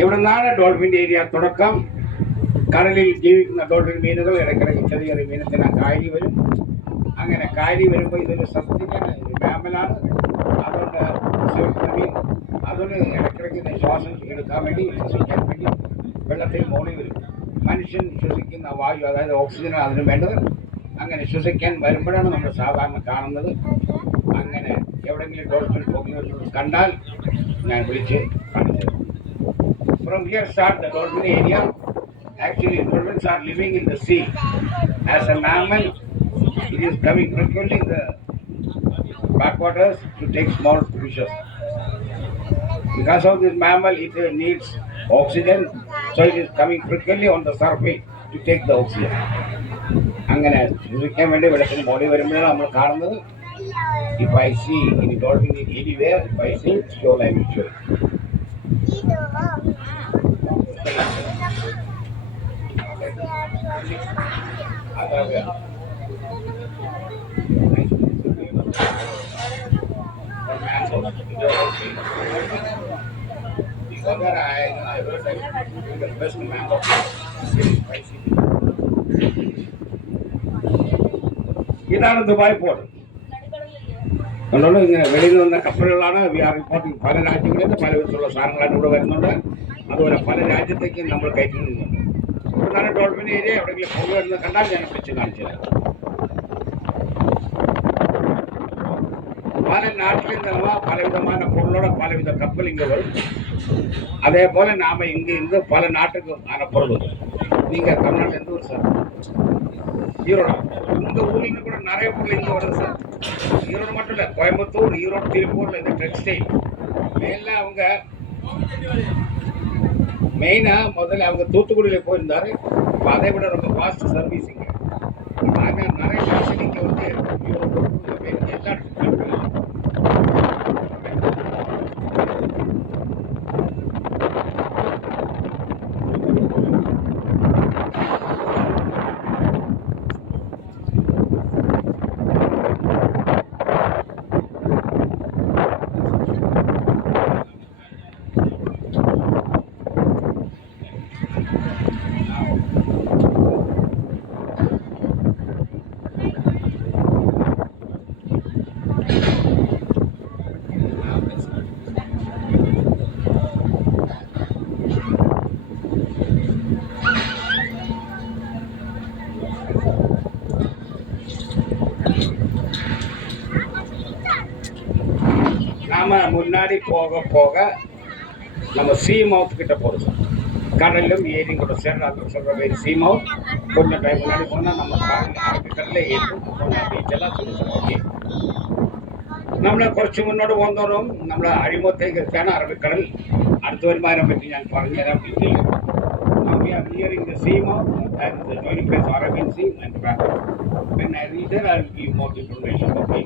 ഇവിടെ നിന്നാണ് dolphin area തുടക്കം. കടലിൽ ജീവിക്കുന്ന ഡോൾഫിൻ മീനുകൾ ഇടയ്ക്കിടയ്ക്ക് ചെറിയ ചെറിയ മീനത്തിന് കാരി വരും. അങ്ങനെ കാരി വരുമ്പോൾ ഇതൊരു സസ്തിക്കാണ്, ഒരു മാമലാണ്. അതുകൊണ്ട് മീൻ അതൊരു ഇടയ്ക്കിടയ്ക്ക് ശ്വാസം എടുക്കാൻ വേണ്ടി, ശ്വസിക്കാൻ വേണ്ടി വെള്ളത്തിൽ മോളി വരും. മനുഷ്യൻ ശ്വസിക്കുന്ന വായു, അതായത് ഓക്സിജൻ അതിന് വേണ്ടത്. അങ്ങനെ ശ്വസിക്കാൻ വരുമ്പോഴാണ് നമ്മൾ സാധാരണ കാണുന്നത്. അങ്ങനെ എവിടെയെങ്കിലും ഡോൾഫിൻ പോകുന്നത് കണ്ടാൽ ഞാൻ വിളിച്ച് കാണിച്ചത്. From here start the dolphin area. Actually, dolphins are living in the sea. As a mammal, it is coming frequently in the backwaters to take small fishes. Because of this mammal, it needs oxygen, so it is coming frequently on the surface to take the oxygen. അങ്ങനെ ശ്വസിക്കാൻ വേണ്ടി വെള്ളത്തിന് മോടി വരുമ്പോഴാണ് നമ്മൾ കാണുന്നത്. If I see any dolphin anywhere, if I see it, slowly I will show it. ഇതാണ് Dubai port. അതുകൊണ്ട് ഇങ്ങനെ വെളിയിൽ നിന്ന് കപ്പലുകളാണ് വി ആർ ഇമ്പോർട്ടിങ്. പല രാജ്യങ്ങളിൽ നിന്ന് പല വിധത്തിലുള്ള സാധനങ്ങളാണ് ഇവിടെ വരുന്നുണ്ട്. അതുപോലെ പല രാജ്യത്തേക്കും നമ്മൾ കയറ്റി നിന്നുണ്ട്. ഇവിടുന്നാണ് ഡോൾഫിൻ ഏരിയ. എവിടെയെങ്കിലും പൊങ്ങി വരുന്നത് കണ്ടാൽ ഞാൻ വിളിച്ച് കാണിച്ചു തരാം. പല നാട്ടിൽ നിന്നുള്ള പലവിധமான பொருளோட பலவித கப்பல் இங்கே வரும். அதே போல நாம இங்கிருந்து பல நாட்டுக்கு அனுப்புறது. நீங்க தமிழ்நாட்டில் எந்த ஊர் சார்? ஈரோடு. இந்த ஊர்ல கூட நிறைய பொருள் இங்கே வருது சார். ஈரோடு மட்டும் இல்லை, கோயம்புத்தூர், ஈரோடு, திருப்பூர்ல இந்த டெக்ஸ்டைல் எல்லாம் அவங்க மெயினா முதல்ல அவங்க தூத்துக்குடியில போயிருந்தாரு. இப்போ அதை விட ரொம்ப ஃபாஸ்ட் சர்வீஸ் இங்கே. நிறைய கம்பெனி இங்கே வந்து எல்லா நாம முன்னாடி போக போக நம்ம சீ மவுத் கிட்ட போகிறோம் சார். கடலும் ஏரியும் கூட சேர்ந்து சொல்கிற மாதிரி சீ மவுத். கொஞ்சம் டைம் முன்னாடி போனால் நம்ம கடலில் ஏற்றும் பீச்செல்லாம் சொல்லி சார். ஓகே, നമ്മളെ കുറച്ച് മുന്നോട്ട് പോകുന്നതോറും നമ്മൾ അഴിമുഖത്തേക്കാണ് അറബിക്കടൽ. അടുത്ത വരുമാനം പറ്റി ഞാൻ പറഞ്ഞുതരാം. We are nearing the sea mouth, that is the joining place Arabian Sea and When I reach there, I will give more information. Okay.